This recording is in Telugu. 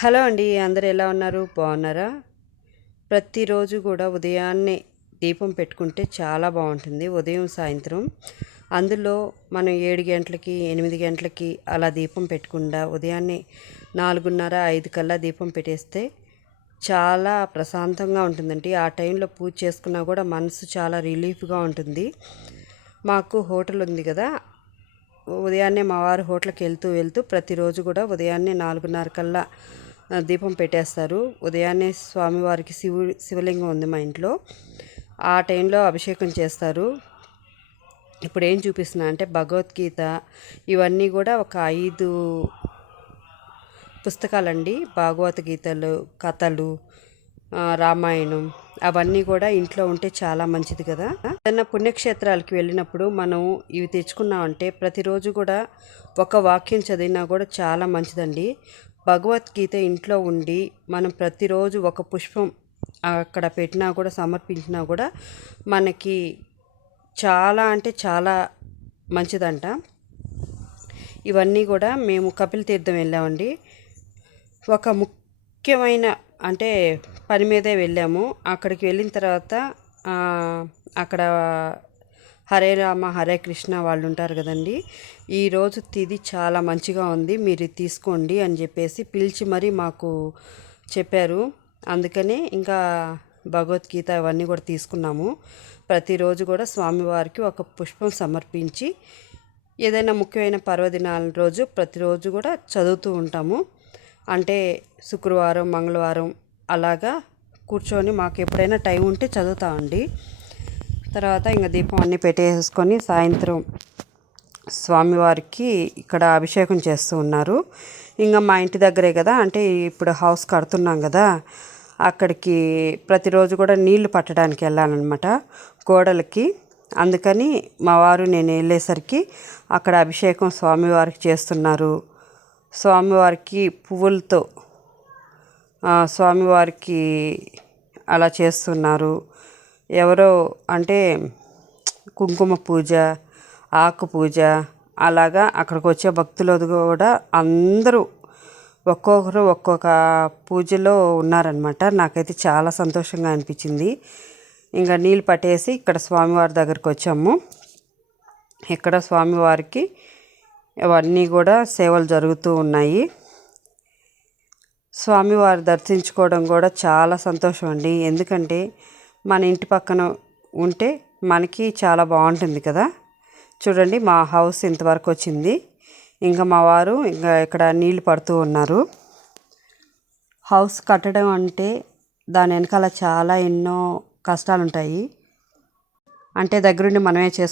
హలో అండి అందరు ఎలా ఉన్నారు? బాగున్నారా? ప్రతిరోజు కూడా ఉదయాన్నే దీపం పెట్టుకుంటే చాలా బాగుంటుంది. ఉదయం సాయంత్రం. అందులో మనం ఏడు గంటలకి ఎనిమిది గంటలకి అలా దీపం పెట్టకుండా ఉదయాన్నే నాలుగున్నర ఐదు కల్లా దీపం పెట్టేస్తే చాలా ప్రశాంతంగా ఉంటుందండి. ఆ టైంలో పూజ చేసుకున్నా కూడా మనసు చాలా రిలీఫ్గా ఉంటుంది. మాకు హోటల్ ఉంది కదా ఉదయాన్నే మా వారు హోటల్కి వెళ్తూ వెళ్తూ ప్రతిరోజు కూడా ఉదయాన్నే నాలుగున్నర కల్లా దీపం పెట్టేస్తారు. ఉదయాన్నే స్వామివారికి శివు శివలింగం ఉంది మా ఇంట్లో. ఆ టైంలో అభిషేకం చేస్తారు. ఇప్పుడు ఏం చూపిస్తున్నా అంటే భగవద్గీత ఇవన్నీ కూడా ఒక ఐదు పుస్తకాలండి. భాగవతగీతలు కథలు రామాయణం అవన్నీ కూడా ఇంట్లో ఉంటే చాలా మంచిది కదా. ఏదైనా పుణ్యక్షేత్రాలకి వెళ్ళినప్పుడు మనం ఇవి తెచ్చుకున్నామంటే ప్రతిరోజు కూడా ఒక వాక్యం చదివినా కూడా చాలా మంచిదండి. భగవద్గీత ఇంట్లో ఉండి మనం ప్రతిరోజు ఒక పుష్పం అక్కడ పెట్టినా కూడా సమర్పించినా కూడా మనకి చాలా అంటే చాలా మంచిదంట. ఇవన్నీ కూడా మేము కపిల తీర్థం వెళ్ళామండి. ఒక ముఖ్యమైన అంటే పని మీదే వెళ్ళాము. అక్కడికి వెళ్ళిన తర్వాత అక్కడ హరే రామ హరే కృష్ణ వాళ్ళు ఉంటారు కదండి ఈరోజు తిది చాలా మంచిగా ఉంది మీరు తీసుకోండి అని చెప్పేసి పిలిచి మరీ మాకు చెప్పారు. అందుకనే ఇంకా భగవద్గీత అవన్నీ కూడా తీసుకున్నాము. ప్రతిరోజు కూడా స్వామివారికి ఒక పుష్పం సమర్పించి ఏదైనా ముఖ్యమైన పర్వదినాల రోజు ప్రతిరోజు కూడా చదువుతూ ఉంటాము. అంటే శుక్రవారం మంగళవారం అలాగా కూర్చొని మాకు ఎప్పుడైనా టైం ఉంటే చదువుతామండి తర్వాత ఇంకా దీపం అన్నీ పెట్టేసుకొని సాయంత్రం స్వామివారికి ఇక్కడ అభిషేకం చేస్తూ ఉన్నారు. ఇంకా మా ఇంటి దగ్గరే కదా అంటే ఇప్పుడు హౌస్ కడుతున్నాం కదా అక్కడికి ప్రతిరోజు కూడా నీళ్ళు పట్టడానికి వెళ్ళాలన్నమాట గోడలకి. అందుకని మా వారు నేను వెళ్ళేసరికి అక్కడ అభిషేకం స్వామివారికి చేస్తున్నారు. స్వామివారికి పువ్వులతో స్వామివారికి అలా చేస్తున్నారు. ఎవరో అంటే కుంకుమ పూజ ఆకు పూజ అలాగా అక్కడికి వచ్చే భక్తులు కూడా అందరూ ఒక్కొక్కరు ఒక్కొక్క పూజలో ఉన్నారనమాట నాకైతే చాలా సంతోషంగా అనిపించింది. ఇంకా నీళ్ళు పట్టేసి ఇక్కడ స్వామివారి దగ్గరికి వచ్చాము. ఇక్కడ స్వామివారికి అవన్నీ కూడా సేవలు జరుగుతూ ఉన్నాయి. స్వామివారి దర్శించుకోవడం కూడా చాలా సంతోషం అండి. ఎందుకంటే మన ఇంటి పక్కన ఉంటే మనకి చాలా బాగుంటుంది కదా. చూడండి మా హౌస్ ఇంతవరకు వచ్చింది. ఇంకా మా వారు ఇంకా ఇక్కడ నీళ్ళు పడుతూ ఉన్నారు. హౌస్ కట్టడం అంటే దాని వెనకాల చాలా ఎన్నో కష్టాలు ఉంటాయి అంటే దగ్గరుండి మనమే చేసు